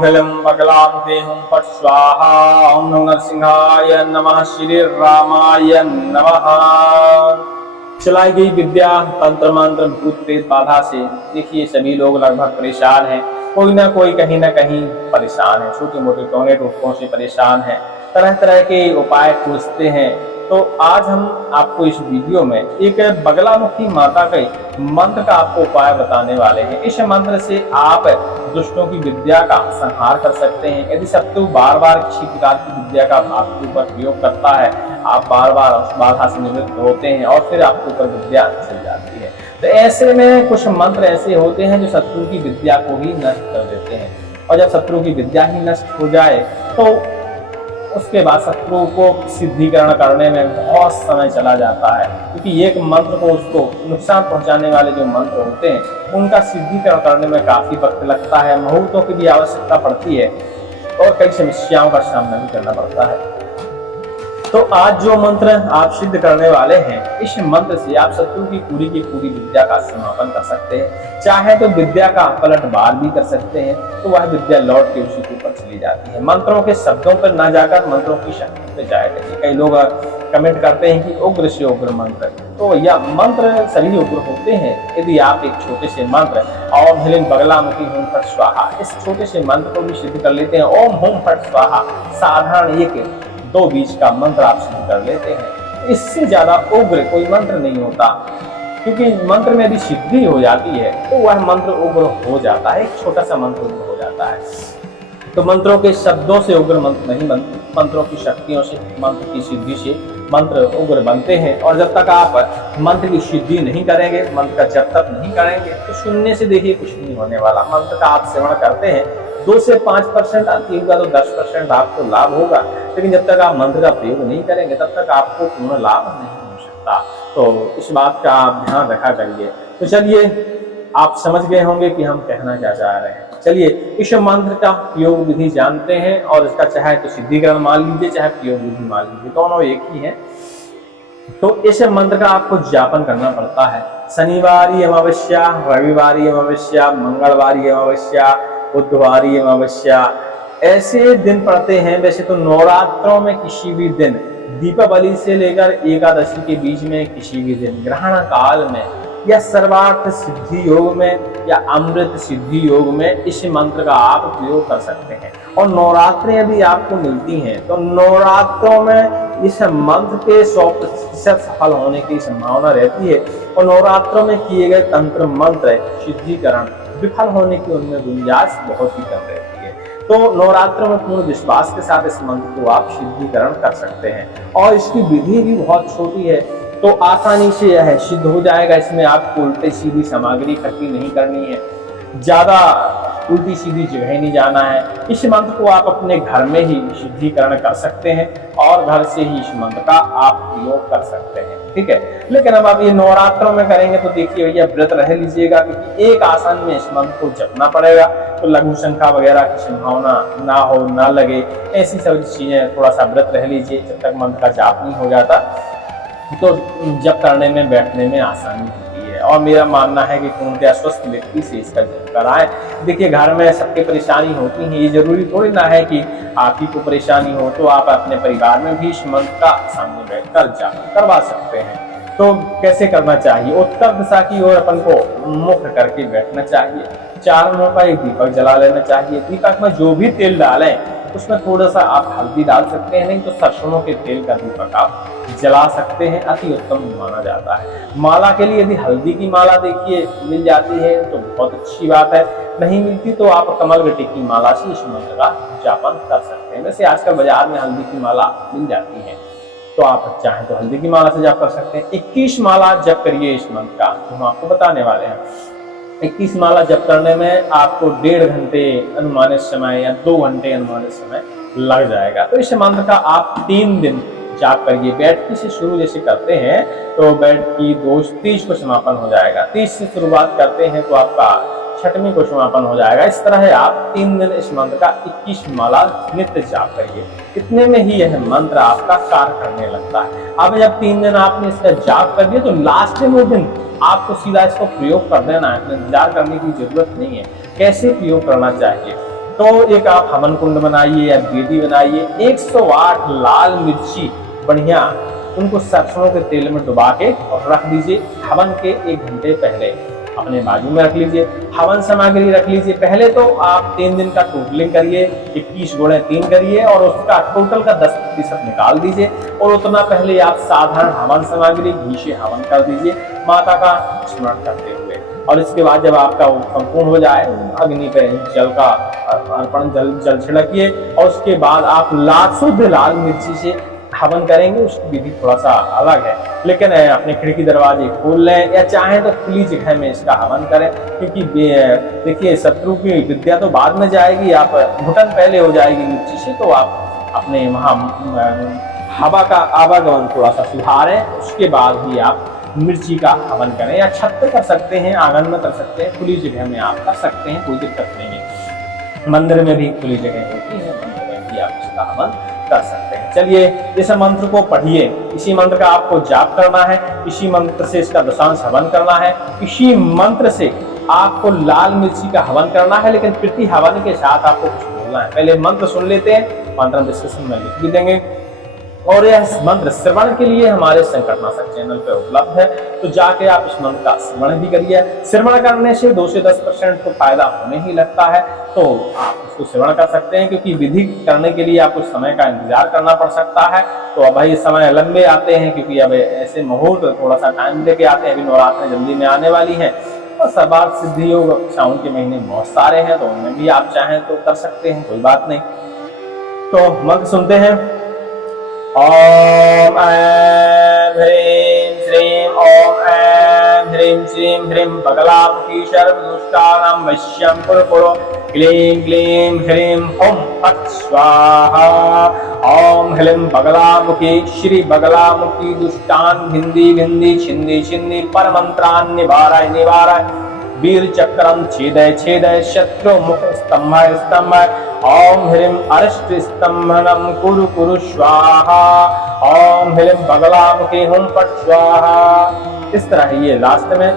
ह्लीं बगलामुखे हुं फट् स्वाहा। ओम नमो नरसिंहाय नमः, श्री रामाय नमः। चलाई गई विद्या, तंत्र मंत्र, भूत प्रेत बाधा से देखिए सभी लोग लगभग परेशान हैं। कोई ना कोई कहीं ना कहीं परेशान है, छोटे मोटे टोने टोटकों से परेशान है, तरह तरह के उपाय खोजते हैं। तो आज हम आपको इस वीडियो में एक बगलामुखी माता के मंत्र का आपको उपाय बताने वाले हैं। इस मंत्र से आप दुष्टों की विद्या का संहार कर सकते हैं। यदि शत्रु बार बार किसी प्रकार की विद्या का आपके ऊपर प्रयोग करता है, आप बार बार उस बाधा से निवृत्त होते हैं और फिर आपके ऊपर विद्या चल जाती है। तो ऐसे में कुछ मंत्र ऐसे होते हैं जो शत्रु की विद्या को ही नष्ट कर देते हैं। और जब शत्रु की विद्या ही नष्ट हो जाए तो उसके बाद शत्रु को सिद्धिकरण करने में बहुत समय चला जाता है, क्योंकि एक मंत्र को उसको नुकसान पहुंचाने वाले जो मंत्र होते हैं उनका सिद्धिकरण करने में काफी वक्त लगता है, मुहूर्तों की भी आवश्यकता पड़ती है और कई समस्याओं का सामना भी करना पड़ता है। तो आज जो मंत्र आप सिद्ध करने वाले हैं, इस मंत्र से आप शत्रु की पूरी विद्या का समापन कर सकते हैं। चाहे तो विद्या का पलटवार भी कर सकते हैं, तो वह विद्या लौट के उसी के ऊपर चली जाती है। मंत्रों के शब्दों पर ना जाकर मंत्रों की शक्ति पर जाया करिए। कई लोग कमेंट करते हैं कि उग्र से उग्र मंत्र, तो यह मंत्र सभी उग्र होते हैं। यदि आप एक छोटे से मंत्र ओम ह्लीं बगलामुखी हुं फट् स्वाहा, इस छोटे से मंत्र को भी सिद्ध कर लेते हैं, ओम हुं फट् स्वाहा, साधारण एक 2 बीज का मंत्र आप सिद्ध कर लेते हैं। इससे ज्यादा उग्र कोई मंत्र नहीं होता, क्योंकि मंत्र में यदि सिद्धि हो जाती है तो वह मंत्र उग्र हो जाता है। एक छोटा सा मंत्र उग्र हो जाता है। तो मंत्रों के शब्दों से उग्र मंत्र नहीं बनते, मंत्रों की शक्तियों से, मंत्र की सिद्धि से मंत्र उग्र बनते हैं। और जब तक आप मंत्र की सिद्धि नहीं करेंगे, मंत्र का जप तक नहीं करेंगे, तो सुनने से देखिए कुछ नहीं होने वाला। मंत्र का आप सेवन करते हैं, 2 से 5% अति होगा तो 10% आपको लाभ होगा, लेकिन जब तक आप मंत्र का प्रयोग नहीं करेंगे तब तक आपको पूर्ण लाभ नहीं हो सकता। तो इस बात का आप ध्यान रखा करिए। तो चलिए, आप समझ गए होंगे कि हम कहना क्या चाह रहे हैं। चलिए इस मंत्र का प्रयोग विधि जानते हैं, और इसका चाहे तो सिद्धिकरण मान लीजिए, चाहे प्रयोग विधि मान लीजिए, दोनों एक ही है। तो इस मंत्र का आपको जापन करना पड़ता है। शनिवारी अमावस्या, रविवारी अमावस्या, मंगलवारी अमावस्या, बुधवारी अमावस्या, ऐसे दिन पड़ते हैं। वैसे तो नवरात्रों में किसी भी दिन, दीपावली से लेकर एकादशी के बीच में किसी भी दिन, ग्रहण काल में, या सर्वार्थ सिद्धि योग में, या अमृत सिद्धि योग में इस मंत्र का आप प्रयोग कर सकते हैं। और नवरात्रें यदि आपको मिलती हैं तो नवरात्रों में इस मंत्र के 100% सफल होने की संभावना रहती है। और नवरात्रों में किए गए तंत्र मंत्र सिद्धिकरण विफल होने की उनमें गुंजाइश बहुत ही कम रहती है। तो नवरात्रों में पूर्ण विश्वास के साथ इस मंत्र को आप सिद्धिकरण कर सकते हैं। और इसकी विधि भी बहुत छोटी है, तो आसानी से यह सिद्ध हो जाएगा। इसमें आपको उल्टी सीधी सामग्री इकट्ठी नहीं करनी है, ज्यादा उल्टी सीधी जगह नहीं जाना है। इस मंत्र को आप अपने घर में ही सिद्धिकरण कर सकते हैं और घर से ही इस मंत्र का आप प्रयोग कर सकते हैं, ठीक है। लेकिन अब आप ये नवरात्रों में करेंगे तो देखिए भैया व्रत रह लीजिएगा, क्योंकि एक आसन में इस मंत्र को जपना पड़ेगा। तो लघु शंखा वगैरह की संभावना ना हो, ना लगे, ऐसी सब चीजें थोड़ा सा व्रत रह लीजिए जब तक मंत्र का जाप नहीं हो जाता, तो जप करने में, बैठने में आसानी होती है। और मेरा मानना है कि पूर्णतः स्वस्थ व्यक्ति से इसका जप कराएं। देखिए घर में सबके परेशानी होती है, ये जरूरी थोड़ी ना है कि आप ही को परेशानी हो। तो आप अपने परिवार में भी इस मंत्र का सामने बैठकर जाप करवा सकते हैं। तो कैसे करना चाहिए? उत्तर दिशा की ओर अपन को मुख करके बैठना चाहिए। चारों का एक दीपक जला लेना चाहिए। दीपक में जो भी तेल डालें उसमें थोड़ा सा आप हल्दी डाल सकते हैं, नहीं तो सरसों के तेल का दीपक आप जला सकते हैं, अति उत्तम माना जाता है। माला के लिए यदि हल्दी की माला देखिए मिल जाती है तो बहुत अच्छी बात है, नहीं मिलती तो आप कमल गट्टी की माला से इस मंत्र का जापन कर सकते हैं। वैसे आजकल बाजार में हल्दी की माला मिल जाती है, तो आप चाहें तो हल्दी की माला से जाप कर सकते हैं। 21 माला जप करिए इस मंत्र का, हम आपको बताने वाले हैं। 21 माला जप करने में आपको 1.5 घंटे अनुमानित समय या 2 घंटे अनुमानित समय लग जाएगा। तो इस मंत्र का आप 3 दिन जाप करिए। बैठकी से शुरू जैसे करते हैं तो बैठकी 30 को समापन हो जाएगा। 30 से शुरुआत करते हैं तो आपका 6वीं को समापन हो जाएगा। इस तरह आप 3 दिन इस मंत्र का 21 माला नित्य जाप करिए। इतने में ही यह मंत्र आपका कार्य करने लगता है। अब जब 3 दिन आपने इसका जाप कर दिया तो लास्ट में दिन आपको सीधा इसको प्रयोग कर देना है, इंतजार करने की जरूरत नहीं है। कैसे प्रयोग करना चाहिए? तो एक आप हवन कुंड बनाइए या वेदी बनाइए, 108 लाल मिर्ची बढ़िया उनको सरसों के तेल में डुबा के और रख दीजिए। हवन के 1 घंटे पहले अपने बाजू में रख लीजिए। हवन सामग्री रख लीजिए। पहले तो आप 3 दिन का टोटलिंग करिए, 21 गुणे 3 करिए और उसका टोटल का 10% निकाल दीजिए और उतना पहले आप साधारण हवन सामग्री घी से हवन कर दीजिए माता का स्मरण करते हुए। और इसके बाद जब आपका वो संपूर्ण हो जाए, अग्नि पे जल का अर्पण जल छिड़किए और उसके बाद आप शुद्ध लाल मिर्ची से हवन करेंगे। उसकी विधि थोड़ा सा अलग है, लेकिन अपने खिड़की दरवाजे खोल लें या चाहें तो खुली जगह में इसका हवन करें, क्योंकि देखिए शत्रु की विद्या तो बाद में जाएगी, आप घुटन पहले हो जाएगी मिर्ची से, तो आप अपने वहां हवा का आवागमन थोड़ा सा सुधारें। उसके बाद ही आप मिर्ची का हवन करें, या छत पे कर सकते हैं, आंगन में कर सकते हैं, खुली जगह में आप कर सकते हैं, कोई दिक्कत नहीं है। मंदिर में भी खुली जगह होती है, मंदिर में भी आप इसका हवन कर सकते हैं। चलिए इस मंत्र को पढ़िए। इसी मंत्र का आपको जाप करना है, इसी मंत्र से इसका दशांश हवन करना है, इसी मंत्र से आपको लाल मिर्ची का हवन करना है, लेकिन प्रति हवन के साथ आपको कुछ बोलना है। पहले मंत्र सुन लेते हैं, मंत्र डिस्कशन में लिख भी देंगे। और यह मंत्र श्रवण के लिए हमारे संकटनाशक चैनल पे उपलब्ध है, तो जाके आप इस मंत्र का श्रवण भी करिए। श्रवण करने से 2 से 10% तो फायदा होने ही लगता है, तो आप उसको श्रवण कर सकते हैं, क्योंकि विधि करने के लिए आपको समय का इंतजार करना पड़ सकता है। तो अब भाई समय लंबे आते हैं, क्योंकि अब ऐसे मुहूर्त थोड़ा सा टाइम लेके आते हैं। अभी नवरात्र जल्दी में आने वाली है और सर्वार्थ सिद्धि योग सावन के महीने बहुत सारे हैं, तो उनमें भी आप चाहें तो कर सकते हैं, कोई बात नहीं। तो मंत्र सुनते हैं। ओम ऐं ह्रीं श्रीं ओम ऐं ह्रीं श्रीं ह्रीं बगलामुखी सर्वदुष्टानां वश्यं कुरु क्लीं क्लीं ह्रीं हुं फट् स्वाहा। ओम ह्लीं बगलामुखी श्री बगलामुखी दुष्टान् भिन्दी भिन्दी छिन्दी छिन्दी परमंत्रान् निवारय निवारय वीर चक्रम छेदय छेदय शत्रु मुख स्तंभय स्तंभय। ओम ह्रीं अरिष्ट स्तंभनम कुरु कुरु स्वाहा। ओम ह्लीं बगलामुखी हुं फट् स्वाहा। इस तरह ये लास्ट में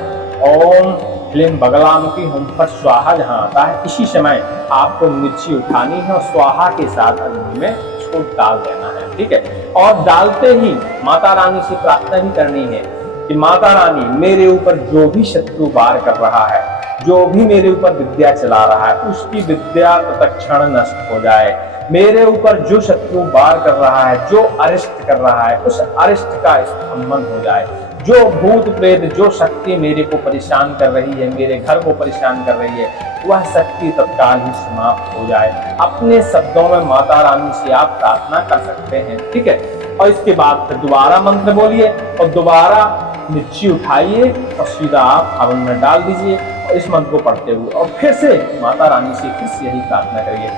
ओम ह्लीं बगलामुखी हुं फट् स्वाहा जहाँ आता है, इसी समय आपको मिर्ची उठानी है और स्वाहा के साथ अग्नि में छोड़ डाल देना है, ठीक है। और डालते ही माता रानी से प्रार्थना भी करनी है कि माता रानी मेरे ऊपर जो भी शत्रु वार कर रहा है, जो भी मेरे ऊपर विद्या चला रहा है, उसकी विद्या तत्क्षण नष्ट हो जाए। मेरे ऊपर जो शत्रु वार कर रहा है, जो अरिष्ट कर रहा है, उस अरिष्ट का स्तंभन हो जाए। जो भूत प्रेत जो शक्ति मेरे को परेशान कर रही है, मेरे घर को परेशान कर रही है, वह शक्ति तत्काल ही समाप्त हो जाए। अपने शब्दों में माता रानी से आप प्रार्थना कर सकते हैं, ठीक है। और इसके बाद फिर दोबारा मंत्र बोलिए और दोबारा मिर्ची उठाइए और सीधा आप हवन में डाल दीजिए और इस मंत्र को पढ़ते हुए और फिर से माता रानी से फिर से यही प्रार्थना करिए।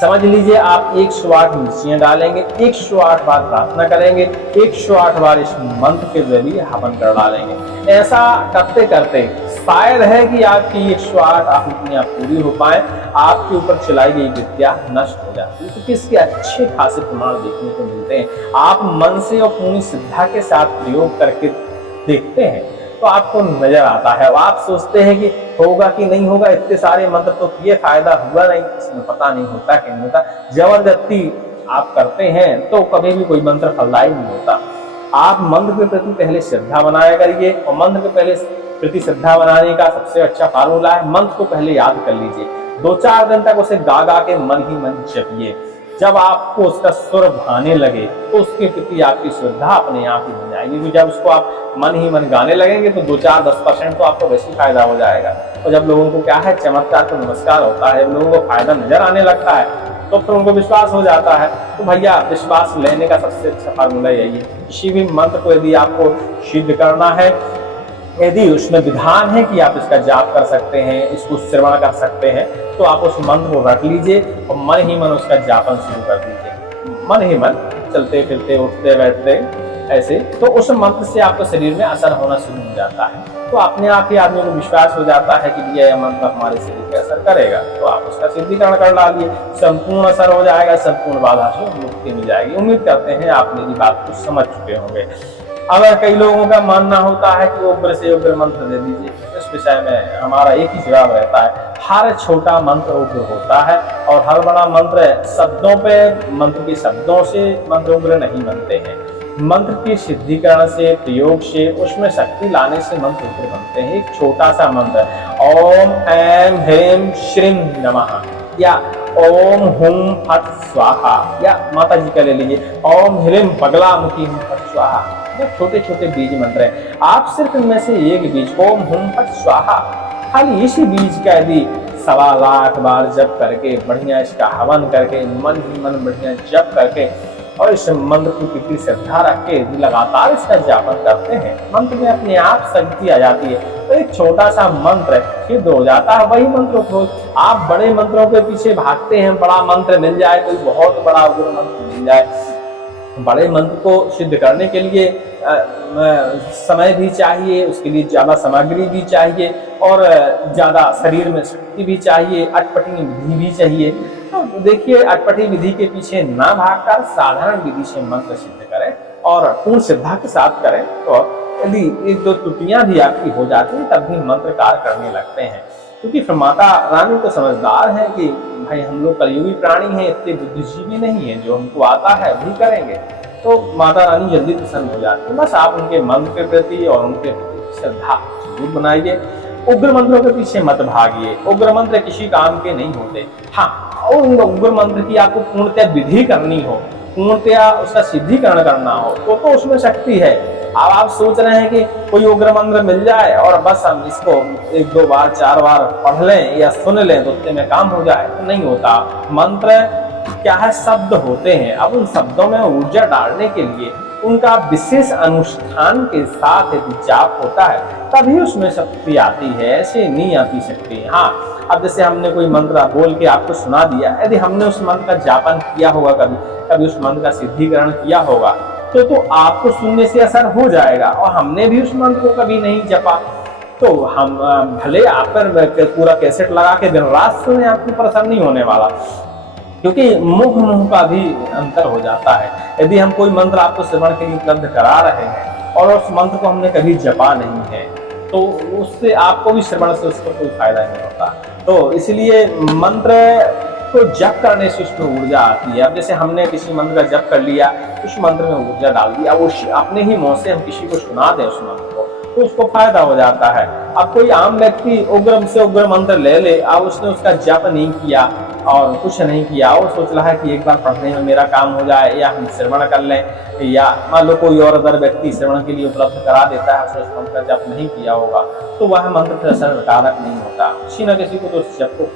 समझ लीजिए आप 108 मिर्चियां डालेंगे, 108 बार प्रार्थना करेंगे, 108 बार इस मंत्र के जरिए हवन कर डालेंगे। ऐसा करते करते शायद है कि आपकी 108 आहुतियां पूरी हो पाए, आपके ऊपर चलाई गई विद्या नष्ट हो जाती है, क्योंकि इसके अच्छे खासे प्रमाण देखने को मिलते हैं। आप मन से और पूरी श्रद्धा के साथ प्रयोग करके देखते हैं तो आपको नजर आता है। आप सोचते हैं कि होगा कि नहीं होगा, इतने सारे मंत्र तो किए, फायदा हुआ नहीं, इसमें पता नहीं होता कि नहीं होता। जबरदस्ती आप करते हैं तो कभी भी कोई मंत्र फलदायी नहीं होता। आप मंत्र के प्रति पहले श्रद्धा बनाया करिए और मंत्र के पहले प्रति श्रद्धा बनाने का सबसे अच्छा फार्मूला है, मंत्र को पहले याद कर लीजिए, 2-4 दिन तक उसे गा गा के मन ही मन जपिए। जब आपको उसका सुर भाने लगे तो उसके प्रति आपकी श्रद्धा अपने आप ही बन जाएगी, क्योंकि जब उसको आप मन ही मन गाने लगेंगे तो 2-4-10% तो आपको वैसे ही फायदा हो जाएगा। और जब लोगों को क्या है, चमत्कार तो नमस्कार होता है, जब लोगों को फायदा नजर आने लगता है तो फिर उनको विश्वास हो जाता है। तो भैया विश्वास लेने का सबसे अच्छा फार्मूला यही है। किसी भी मंत्र को यदि आपको सिद्ध करना है, यदि उसमें विधान है कि आप इसका जाप कर सकते हैं, इसको श्रवण कर सकते हैं, तो आप उस मंत्र को रख लीजिए और मन ही मन उसका जापन शुरू कर दीजिए। मन ही मन चलते फिरते उठते बैठते ऐसे, तो उस मंत्र से आपके शरीर में असर होना शुरू हो जाता है। तो अपने आप ही आदमी को विश्वास हो जाता है कि भैया यह मंत्र हमारे शरीर पे असर करेगा, तो आप उसका सिद्धीकरण कर डालिए, संपूर्ण असर हो जाएगा, संपूर्ण बाधा से मुक्ति मिल जाएगी। उम्मीद करते हैं आप मेरी बात को समझ चुके होंगे। अगर कई लोगों का मानना होता है कि उग्र से उग्र मंत्र दे दीजिए, इस विषय में हमारा एक ही जवाब रहता है, हर छोटा मंत्र उग्र होता है और हर बड़ा मंत्र शब्दों पे, मंत्र के शब्दों से मंत्र उग्र नहीं बनते हैं। मंत्र की सिद्धिकरण से, प्रयोग से, उसमें शक्ति लाने से मंत्र उग्र बनते हैं। एक छोटा सा मंत्र ओम ऐम ह्रीम श्रीम नमः या ओम हुम फट स्वाहा, या माता जी का ले लीजिए ओम ह्रीम बगला मुखी हुम फट स्वाहा। ये छोटे छोटे बीज मंत्र है। आप सिर्फ इनमें से एक बीज ओम हुम फट स्वाहा, खाली इसी बीज का यदि 1.25 लाख बार जप करके, बढ़िया इसका हवन करके, मन ही मन बढ़िया जप करके और इस मंत्र की कितनी श्रद्धा रख के लगातार इसका जापन करते हैं, मंत्र में अपने आप शक्ति आ जाती है। तो एक छोटा सा मंत्र सिद्ध हो जाता है। वही मंत्र को आप बड़े मंत्रों के पीछे भागते हैं, बड़ा मंत्र मिल जाए, कोई बहुत बड़ा उग्र मंत्र मिल जाए। बड़े मंत्र को सिद्ध करने के लिए समय भी चाहिए, उसके लिए ज्यादा सामग्री भी चाहिए और ज्यादा शरीर में शक्ति भी चाहिए, अटपटी विधि भी चाहिए। तो देखिए, अटपटी विधि के पीछे ना भागकर साधारण विधि से मंत्र सिद्ध करें और पूर्ण श्रद्धा के साथ करें। तो यदि एक दो त्रुटियां भी आपकी हो जाती हैं तब भी मंत्र कार्य करने लगते हैं, क्योंकि फिर माता रानी तो समझदार है कि भाई हम लोग कलयुगी प्राणी हैं, इतने बुद्धिजीवी नहीं है, जो हमको आता है वही करेंगे। तो माता रानी जल्दी प्रसन्न हो जाती है। बस आप उनके मंत्र के प्रति और उनके प्रति श्रद्धा जरूर बनाइए। उग्र मंत्रों के पीछे मत भागिए, उग्र मंत्र किसी काम के नहीं होते। हाँ, और उग्र मंत्र की आपको पूर्णतः विधि करनी हो, पूर्णतः उसका सिद्धिकरण करना हो तो उसमें शक्ति है। अब आप सोच रहे हैं कि कोई उग्र मंत्र मिल जाए और बस हम इसको 1-2 बार 4 बार पढ़ लें या सुन लें तो उससे में काम हो जाए, तो नहीं होता। मंत्र क्या है, शब्द होते हैं। अब उन शब्दों में ऊर्जा डालने के लिए उनका विशेष अनुष्ठान के साथ यदि जाप होता है तभी उसमें शक्ति आती है, ऐसे नहीं आती शक्ति। हाँ, अब जैसे हमने कोई मंत्र बोल के आपको सुना दिया, यदि हमने उस मंत्र का जापन किया होगा, कभी उस मंत्र का सिद्धिकरण किया होगा तो आपको सुनने से असर हो जाएगा। और हमने भी उस मंत्र को कभी नहीं जपा तो हम भले आप पर पूरा कैसेट लगा के दिन रात सुने, आपको ऊपर असर नहीं होने वाला, क्योंकि मुंह का भी अंतर हो जाता है। यदि हम कोई मंत्र आपको श्रवण के लिए उपलब्ध करा रहे हैं और उस मंत्र को हमने कभी जपा नहीं है तो उससे आपको भी श्रवण से उसको कोई फायदा नहीं होता। तो इसलिए मंत्र को जप करने से उसमें ऊर्जा आती है। अब जैसे हमने किसी मंत्र का जप कर लिया, उस मंत्र में ऊर्जा डाल दी, अब वो अपने ही मुंह से हम किसी को सुना दें उस मंत्र को तो उसको फायदा हो जाता है। अब कोई आम व्यक्ति उग्र से उग्र मंत्र ले ले, अब उसने उसका जप नहीं किया और कुछ नहीं किया और सोच रहा है कि एक बार पढ़ने में मेरा काम हो जाए या हम श्रवण कर लें, या मान लो कोई और अदर व्यक्ति श्रवण के लिए उपलब्ध करा देता है, उसने उस मंत्र का जप नहीं किया होगा तो वह मंत्र फिर असरकारक नहीं होता। किसी न किसी को तो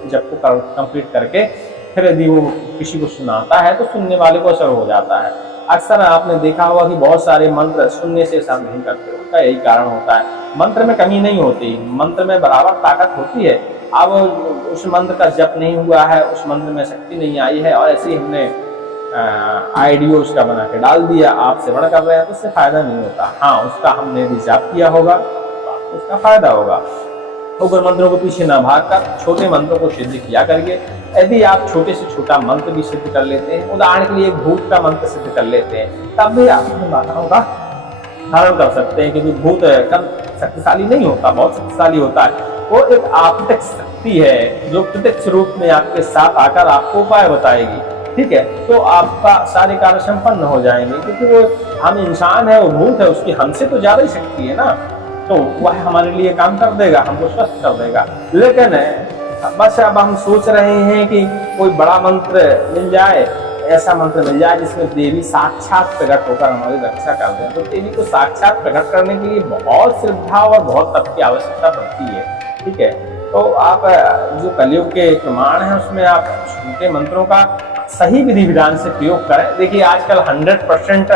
जप को कंप्लीट करके फिर यदि वो किसी को सुनाता है तो सुनने वाले को असर हो जाता है। अक्सर आपने देखा होगा कि बहुत सारे मंत्र सुनने से असर नहीं करते, उसका यही कारण होता है। मंत्र में कमी नहीं होती, मंत्र में बराबर ताकत होती है। अब उस मंत्र का जप नहीं हुआ है, उस मंत्र में शक्ति नहीं आई है और ऐसे ही हमने आइडियो उसका बना के डाल दिया, आप श्रवण कर रहे हैं तो उससे फायदा नहीं होता। हाँ, उसका हमने यदि जाप किया होगा तो आपको उसका फायदा होगा। उग्र मंत्रों के पीछे न भागकर छोटे मंत्रों को सिद्ध किया करके, यदि आप छोटे से छोटा मंत्र भी सिद्ध कर लेते हैं, उदाहरण के लिए भूत का मंत्र सिद्ध कर लेते हैं, तब भी आप अपनी बाधाओं का धारण कर सकते हैं, क्योंकि भूत कम शक्तिशाली नहीं होता, बहुत शक्तिशाली होता है। वो एक आपतिक शक्ति है जो प्रत्यक्ष रूप में आपके साथ आकर आपको उपाय बताएगी। ठीक है, तो आपका सारे कार्य संपन्न हो जाएंगे, क्योंकि वो हम इंसान है, वो भूत है, उसकी हमसे तो ज्यादा ही शक्ति है ना, तो वह हमारे लिए काम कर देगा, हमको स्वस्थ कर देगा। लेकिन बस अब हम सोच रहे हैं कि कोई बड़ा मंत्र मिल जाए, ऐसा मंत्र मिल जाए जिसमें देवी साक्षात प्रकट होकर हमारी रक्षा कर दे। तो देवी को साक्षात प्रकट करने के लिए बहुत श्रद्धा और बहुत तप की आवश्यकता पड़ती है। ठीक है, तो आप जो कलयुग के प्रमाण है उसमें आप छोटे मंत्रों का सही विधि विधान से प्रयोग करें। देखिए, आजकल 100%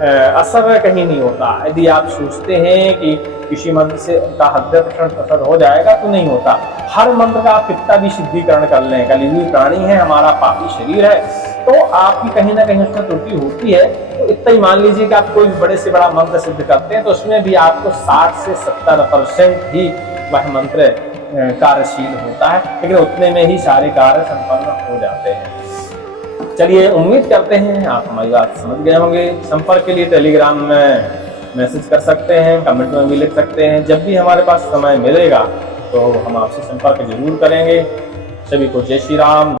असर कहीं नहीं होता। यदि आप सोचते हैं कि किसी मंत्र से उनका 100% असर हो जाएगा तो नहीं होता। हर मंत्र का आप कितना भी सिद्धिकरण कर लें, कलयुगी प्राणी है, हमारा पापी शरीर है, तो आपकी कहीं ना कहीं उसमें त्रुटि होती है। तो इतना ही मान लीजिए कि आप कोई बड़े से बड़ा मंत्र सिद्ध करते हैं तो उसमें भी आपको 60 से 70% ही वह मंत्र कार्यशील होता है, लेकिन उतने में ही सारे कार्य संपन्न हो जाते हैं। चलिए, उम्मीद करते हैं आप हमारी बात समझ गए होंगे। संपर्क के लिए टेलीग्राम में मैसेज कर सकते हैं, कमेंट में भी लिख सकते हैं। जब भी हमारे पास समय मिलेगा तो हम आपसे संपर्क जरूर करेंगे। सभी को जय श्री राम।